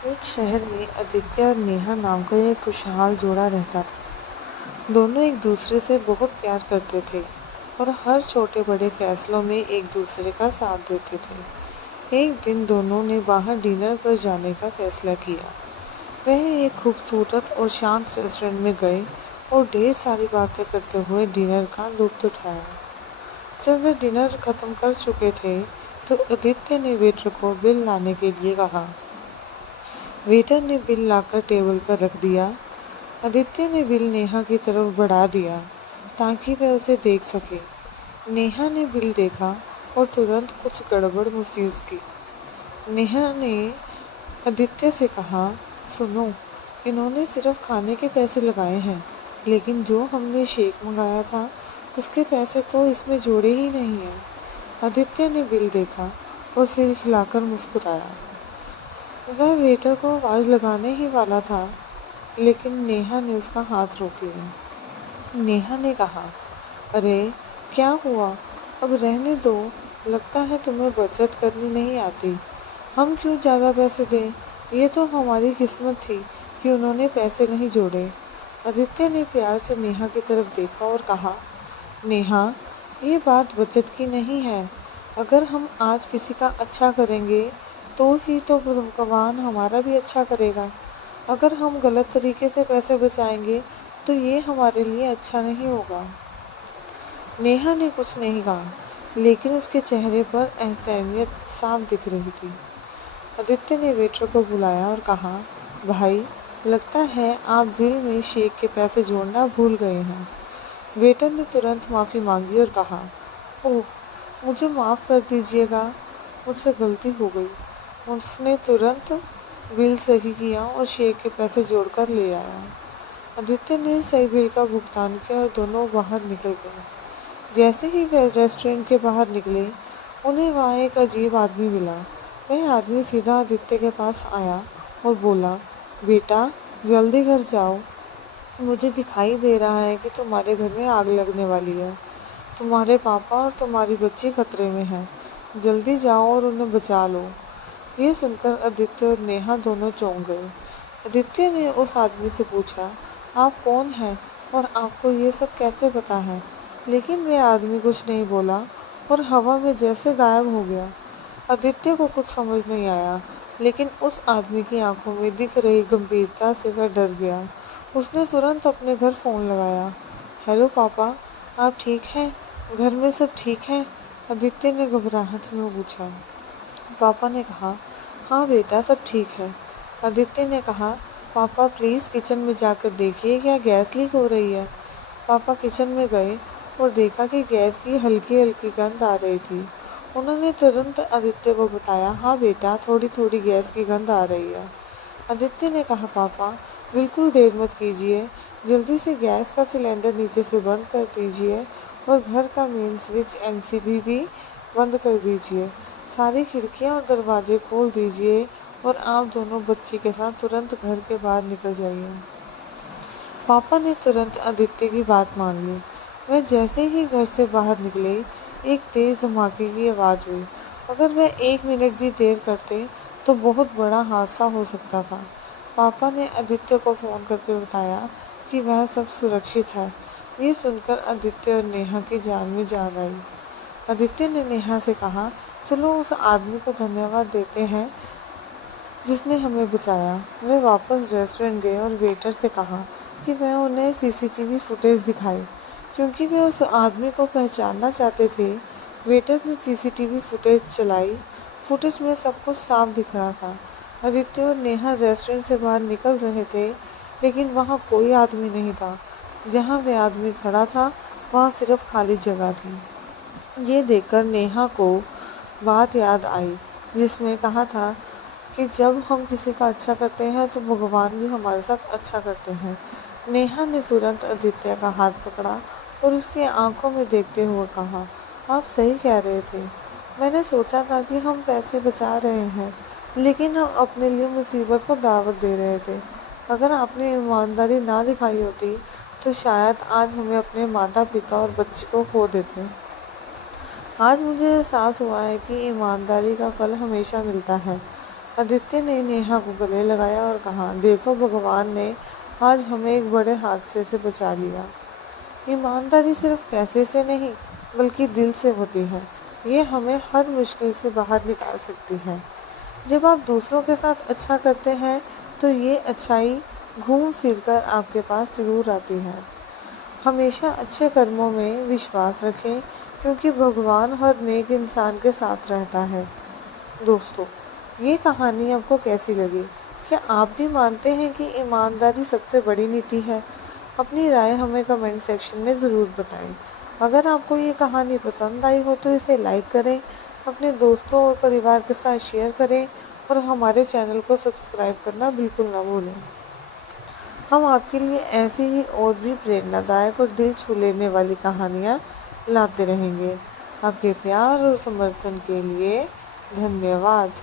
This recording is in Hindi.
एक शहर में आदित्य और नेहा नाम का एक खुशहाल जोड़ा रहता था। दोनों एक दूसरे से बहुत प्यार करते थे और हर छोटे बड़े फैसलों में एक दूसरे का साथ देते थे। एक दिन दोनों ने बाहर डिनर पर जाने का फैसला किया। वह एक खूबसूरत और शांत रेस्टोरेंट में गए और ढेर सारी बातें करते हुए डिनर का लुत्फ उठाया। जब वे डिनर खत्म कर चुके थे तो आदित्य ने वेटर को बिल लाने के लिए कहा। वेटर ने बिल लाकर टेबल पर रख दिया। आदित्य ने बिल नेहा की तरफ बढ़ा दिया ताकि वह उसे देख सके। नेहा ने बिल देखा और तुरंत कुछ गड़बड़ महसूस की। नेहा ने आदित्य से कहा, सुनो, इन्होंने सिर्फ खाने के पैसे लगाए हैं, लेकिन जो हमने शेक मंगाया था उसके पैसे तो इसमें जोड़े ही नहीं हैं। आदित्य ने बिल देखा और सिर हिलाकर मुस्कुराया। वह वेटर को आवाज लगाने ही वाला था, लेकिन नेहा ने उसका हाथ रोक लिया। नेहा ने कहा, अरे क्या हुआ, अब रहने दो, लगता है तुम्हें बचत करनी नहीं आती। हम क्यों ज़्यादा पैसे दें, ये तो हमारी किस्मत थी कि उन्होंने पैसे नहीं जोड़े। आदित्य ने प्यार से नेहा की तरफ देखा और कहा, नेहा, ये बात बचत की नहीं है। अगर हम आज किसी का अच्छा करेंगे तो ही तो भगवान हमारा भी अच्छा करेगा। अगर हम गलत तरीके से पैसे बचाएंगे तो ये हमारे लिए अच्छा नहीं होगा। नेहा ने कुछ नहीं कहा, लेकिन उसके चेहरे पर असहमियत साफ दिख रही थी। आदित्य ने वेटर को बुलाया और कहा, भाई, लगता है आप बिल में शेक के पैसे जोड़ना भूल गए हैं। वेटर ने तुरंत माफ़ी मांगी और कहा, ओह, मुझे माफ़ कर दीजिएगा, मुझसे गलती हो गई। उसने तुरंत बिल सही किया और शेक के पैसे जोड़कर ले आया। आदित्य ने सही बिल का भुगतान किया और दोनों बाहर निकल गए। जैसे ही वे रेस्टोरेंट के बाहर निकले, उन्हें वहाँ एक अजीब आदमी मिला। वह आदमी सीधा आदित्य के पास आया और बोला, बेटा, जल्दी घर जाओ, मुझे दिखाई दे रहा है कि तुम्हारे घर में आग लगने वाली है। तुम्हारे पापा और तुम्हारी बच्ची खतरे में है। जल्दी जाओ और उन्हें बचा लो। ये सुनकर आदित्य और नेहा दोनों चौंक गए। आदित्य ने उस आदमी से पूछा, आप कौन हैं और आपको ये सब कैसे पता है? लेकिन वह आदमी कुछ नहीं बोला और हवा में जैसे गायब हो गया। आदित्य को कुछ समझ नहीं आया, लेकिन उस आदमी की आंखों में दिख रही गंभीरता से वह डर गया। उसने तुरंत अपने घर फ़ोन लगाया। हेलो पापा, आप ठीक हैं? घर में सब ठीक हैं? आदित्य ने घबराहट में पूछा। पापा ने कहा, हाँ बेटा, सब ठीक है। आदित्य ने कहा, पापा प्लीज़ किचन में जाकर देखिए, क्या गैस लीक हो रही है। पापा किचन में गए और देखा कि गैस की हल्की हल्की गंध आ रही थी। उन्होंने तुरंत आदित्य को बताया, हाँ बेटा, थोड़ी थोड़ी गैस की गंध आ रही है। आदित्य ने कहा, पापा बिल्कुल देर मत कीजिए, जल्दी से गैस का सिलेंडर नीचे से बंद कर दीजिए और घर का मेन स्विच एमसीबी भी बंद कर दीजिए। सारी खिड़कियां और दरवाजे खोल दीजिए और आप दोनों बच्ची के साथ तुरंत घर के बाहर निकल जाइए। पापा ने तुरंत आदित्य की बात मान ली। वह जैसे ही घर से बाहर निकले, एक तेज़ धमाके की आवाज़ हुई। अगर वह एक मिनट भी देर करते तो बहुत बड़ा हादसा हो सकता था। पापा ने आदित्य को फ़ोन करके बताया कि वह सब सुरक्षित है। ये सुनकर आदित्य और नेहा की जान में जान आई। आदित्य ने नेहा से कहा, चलो उस आदमी को धन्यवाद देते हैं जिसने हमें बचाया। वे वापस रेस्टोरेंट गए और वेटर से कहा कि वह उन्हें सीसीटीवी फुटेज दिखाए, क्योंकि वे उस आदमी को पहचानना चाहते थे। वेटर ने सीसीटीवी फुटेज चलाई। फुटेज में सब कुछ साफ दिख रहा था। आदित्य और नेहा रेस्टोरेंट से बाहर निकल रहे थे, लेकिन वहाँ कोई आदमी नहीं था। जहाँ वे आदमी खड़ा था, वहाँ सिर्फ खाली जगह थी। ये देखकर नेहा को बात याद आई जिसमें कहा था कि जब हम किसी का अच्छा करते हैं तो भगवान भी हमारे साथ अच्छा करते हैं। नेहा ने तुरंत आदित्य का हाथ पकड़ा और उसकी आंखों में देखते हुए कहा, आप सही कह रहे थे। मैंने सोचा था कि हम पैसे बचा रहे हैं, लेकिन हम अपने लिए मुसीबत को दावत दे रहे थे। अगर आपने ईमानदारी ना दिखाई होती तो शायद आज हमें अपने माता पिता और बच्चे को खो देते। आज मुझे एहसास हुआ है कि ईमानदारी का फल हमेशा मिलता है। आदित्य ने नेहा को गले लगाया और कहा, देखो भगवान ने आज हमें एक बड़े हादसे से बचा लिया। ईमानदारी सिर्फ पैसे से नहीं बल्कि दिल से होती है। ये हमें हर मुश्किल से बाहर निकाल सकती है। जब आप दूसरों के साथ अच्छा करते हैं तो ये अच्छाई घूम फिर कर आपके पास ज़रूर आती है। हमेशा अच्छे कर्मों में विश्वास रखें क्योंकि भगवान हर नेक इंसान के साथ रहता है। दोस्तों, ये कहानी आपको कैसी लगी? क्या आप भी मानते हैं कि ईमानदारी सबसे बड़ी नीति है? अपनी राय हमें कमेंट सेक्शन में ज़रूर बताएं। अगर आपको ये कहानी पसंद आई हो तो इसे लाइक करें, अपने दोस्तों और परिवार के साथ शेयर करें और हमारे चैनल को सब्सक्राइब करना बिल्कुल ना भूलें। हम आपके लिए ऐसी ही और भी प्रेरणादायक और दिल छू लेने वाली कहानियाँ लाते रहेंगे। आपके प्यार और समर्थन के लिए धन्यवाद।